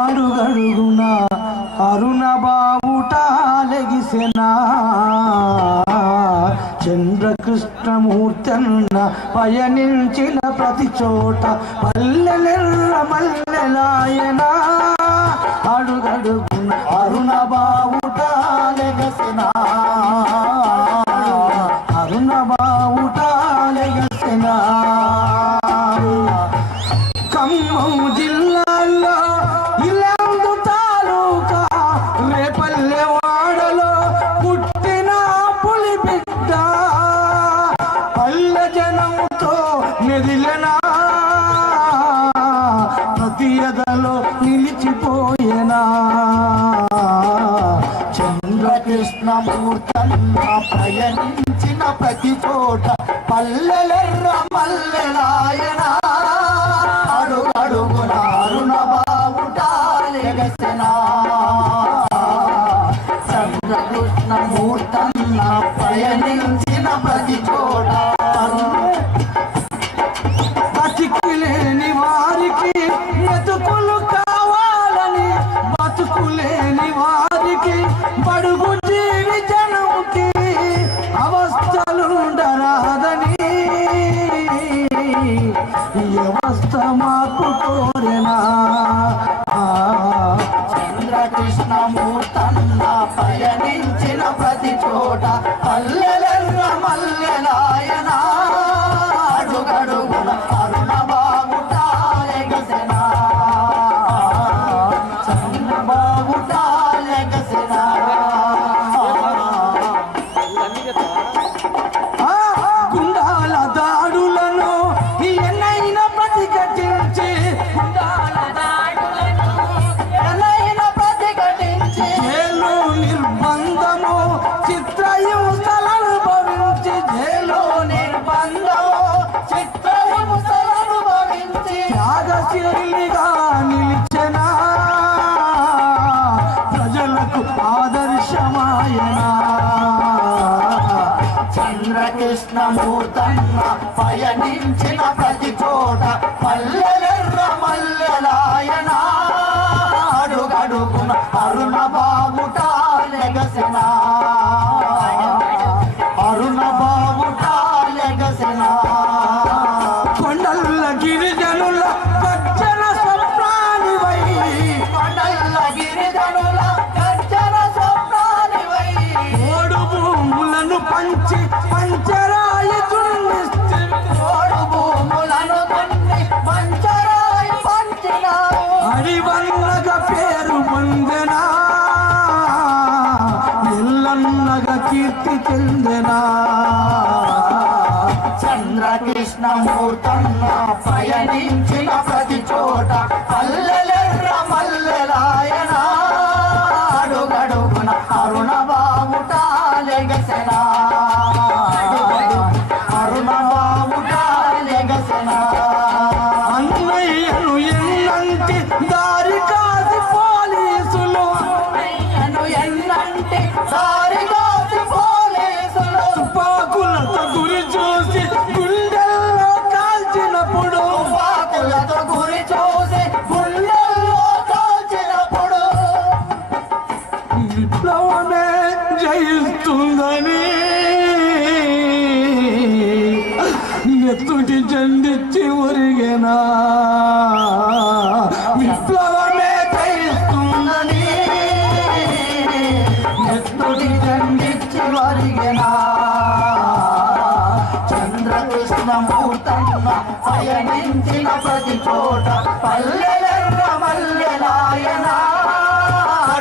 అడుగడుగున అరుణ బావుట బావుటాలెగిసెనా చంద్రకృష్ణమూర్తన్న పయనించిన ప్రతి చోట పల్లెలెర్ర మల్లెలాయనా? అడుగడుగున అరుణ బావుట లెగసెనా? అరుణ బావుట లెగసెనా? ఖమ్మం జిల్లా మెదిలెనా? ప్రతి ఎదలో నిలిచిపోయేనా? చంద్రకృష్ణమూర్తన్న పయనించిన ప్రతి చోట పల్లెలెర్ర మల్లెలాయన? అడుగడుగున అరుణ బావుటాలెగసెనా చంద్రకృష్ణమూర్తన్న పయనించిన ప్రతి చోట పయనించిన ప్రతి చోట పల్లెలెర్ర మల్లెలాయన. అడుగడుగున అరుణ బాబుటాలెగసెనా చంద్రబాబుటాలెగసెనా. ఆ, గుండాల దాడులను ఎన్నైన ప్రతిఘటించి. గుండాల ఎనైన ప్రతిఘటించి. జైలు త్యాగశీలిగా నిలిచెనా? ప్రజలకు ఆదర్శమాయనా? చంద్రకృష్ణమూర్తన్న పయనించిన ప్రతి చోట పల్లెలెర్ర మల్లెలాయన? అడుగడుగున అరుణ బాబుట లెగసిన? అరుణ బాబుట లెగసిన? కొండల్ల గిరిజనుల పంచి పంచరాయి ఓడు భూములను దున్ని పంచరాయి పంచినావు అడివన్నగ పేరు పొందెనా? ఎల్లన్నగ కీర్తి చెందెనా? చంద్రకృష్ణమూర్తన్న పయనించిన ప్రతి చోట పల్లెలెర్ర మల్లెలాయన. అడుగడుగున అరుణ బాబుటాలెగసెనా అరుణ విప్లవమే జయిస్తుందని ఎత్తుటి జెండిచ్చి ఒరిగేనా విప్లవమే జయిస్తుందని ఎత్తుడి జెండిచ్చి వరిగెనా చంద్రకృష్ణమూర్తన్న పయనించిన ప్రతి చోట పల్లెల మల్లెలాయన